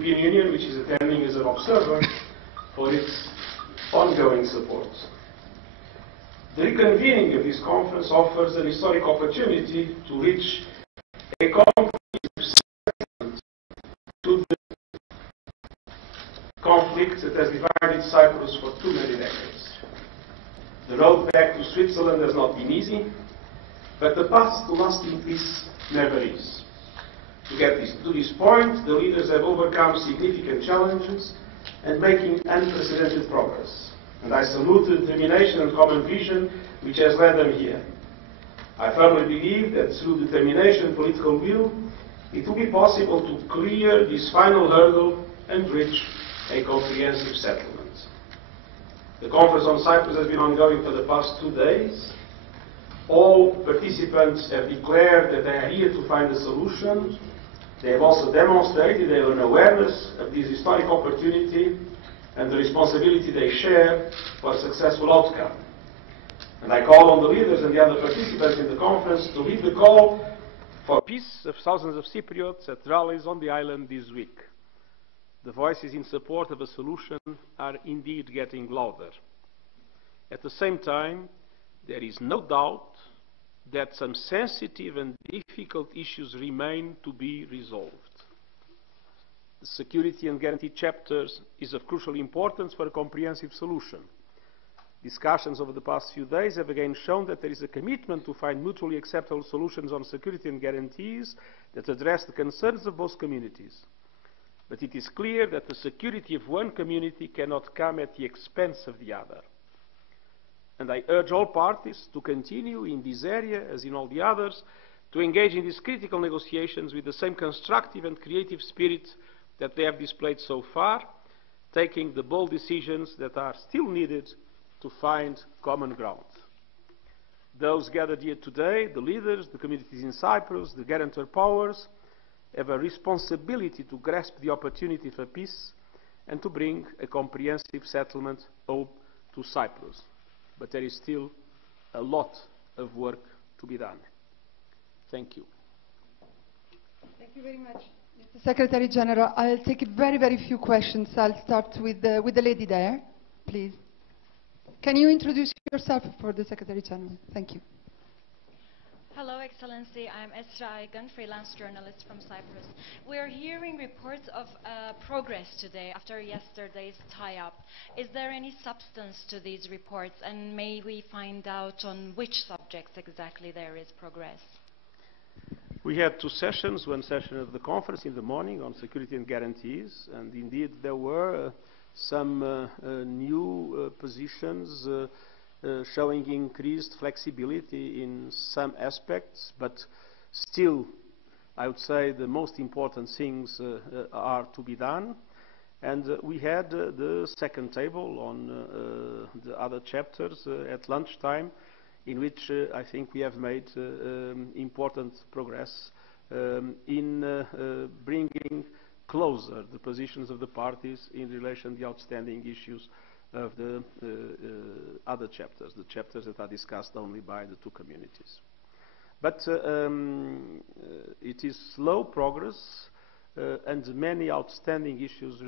European Union, which is attending as an observer, for its ongoing support. The reconvening of this conference offers an historic opportunity to reach a conclusive settlement to the conflict that has divided Cyprus for too many decades. The road back to Switzerland has not been easy, but the path to lasting peace never is. To get to this point, the leaders have overcome significant challenges and making unprecedented progress. And I salute the determination and common vision which has led them here. I firmly believe that through determination and political will, it will be possible to clear this final hurdle and reach a comprehensive settlement. The conference on Cyprus has been ongoing for the past 2 days. All participants have declared that they are here to find a solution. They have also demonstrated their awareness of this historic opportunity and the responsibility they share for a successful outcome. And I call on the leaders and the other participants in the conference to lead the call for peace of thousands of Cypriots at rallies on the island this week. The voices in support of a solution are indeed getting louder. At the same time, there is no doubt that some sensitive and difficult issues remain to be resolved. The security and guarantee chapters is of crucial importance for a comprehensive solution. Discussions over the past few days have again shown that there is a commitment to find mutually acceptable solutions on security and guarantees that address the concerns of both communities. But it is clear that the security of one community cannot come at the expense of the other. And I urge all parties to continue in this area, as in all the others, to engage in these critical negotiations with the same constructive and creative spirit that they have displayed so far, taking the bold decisions that are still needed to find common ground. Those gathered here today, the leaders, the communities in Cyprus, the guarantor powers, have a responsibility to grasp the opportunity for peace and to bring a comprehensive settlement home to Cyprus. But there is still a lot of work to be done. Thank you. Thank you very much, Mr. Secretary General. I'll take very, very few questions. I'll start with the lady there, please. Can you introduce yourself for the Secretary General? Thank you. Hello, Excellency. I'm Esra Aygan, freelance journalist from Cyprus. We're hearing reports of progress today after yesterday's tie-up. Is there any substance to these reports, and may we find out on which subjects exactly there is progress? We had 2 sessions, one session of the conference in the morning on security and guarantees, and indeed there were some new positions showing increased flexibility in some aspects, but still, I would say the most important things are to be done. And we had the second table on the other chapters at lunchtime, in which I think we have made important progress in bringing closer the positions of the parties in relation to the outstanding issues of the other chapters, the chapters that are discussed only by the 2 communities. But it is slow progress and many outstanding issues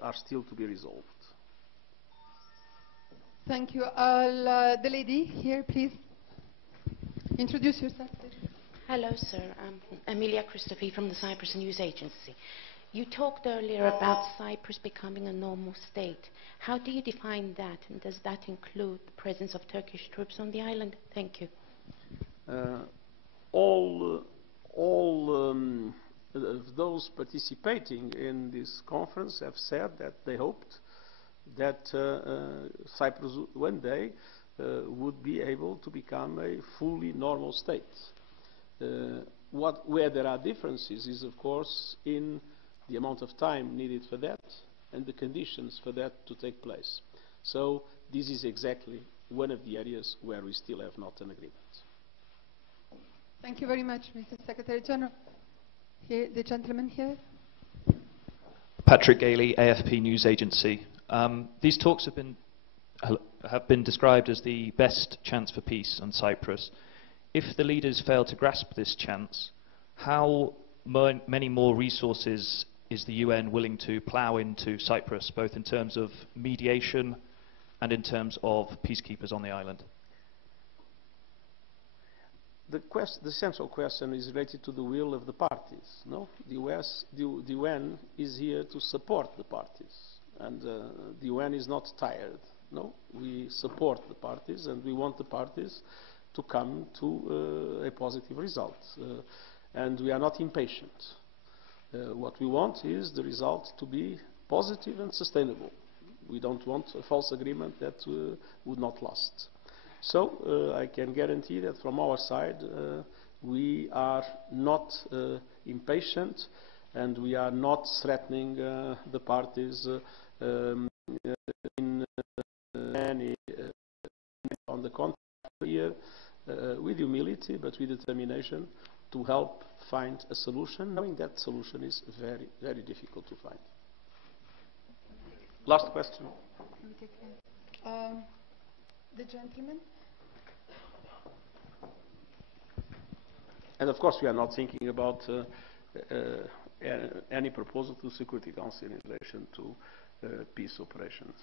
are still to be resolved. Thank you. The lady here, please. Introduce yourself, please. Hello, sir. I'm Emilia Christophe from the Cyprus News Agency. You talked earlier about Cyprus becoming a normal state. How do you define that, and does that include the presence of Turkish troops on the island? Thank you. All of those participating in this conference have said that they hoped that Cyprus one day would be able to become a fully normal state. Where there are differences is, of course, in the amount of time needed for that and the conditions for that to take place. So this is exactly one of the areas where we still have not an agreement. Thank you very much, Mr. Secretary General. Here, the gentleman here. Patrick Gailey, AFP News Agency. These talks have been described as the best chance for peace on Cyprus. If the leaders fail to grasp this chance, how many more resources is the UN willing to plough into Cyprus, both in terms of mediation and in terms of peacekeepers on the island? The central question is related to the will of the parties. No, the UN is here to support the parties, and the UN is not tired. No, we support the parties, and we want the parties to come to a positive result, and we are not impatient. What we want is the result to be positive and sustainable. We don't want a false agreement that would not last. So I can guarantee that from our side we are not impatient, and we are not threatening the parties in any on the contrary, here with humility but with determination to help find a solution, knowing that solution is very, very difficult to find. Last question. The gentleman. And of course we are not thinking about any proposal to the Security Council in relation to peace operations.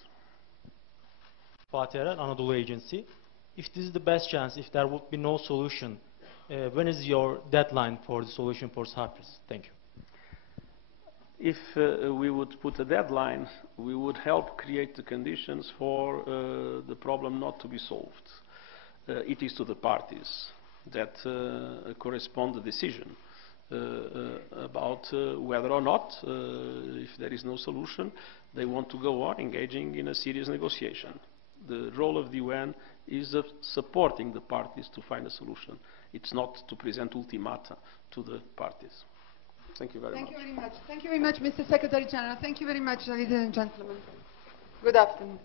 Fatih Eren, Anadolu Agency. If this is the best chance, if there would be no solution, when is your deadline for the solution for Cyprus? Thank you. If we would put a deadline, we would help create the conditions for the problem not to be solved. It is to the parties that correspond the decision about whether or not, if there is no solution, they want to go on engaging in a serious negotiation. The role of the UN is of supporting the parties to find a solution. It's not to present ultimata to the parties. Thank you very much. Thank you very much. Thank you very much, Mr. Secretary General. Thank you very much, ladies and gentlemen. Good afternoon.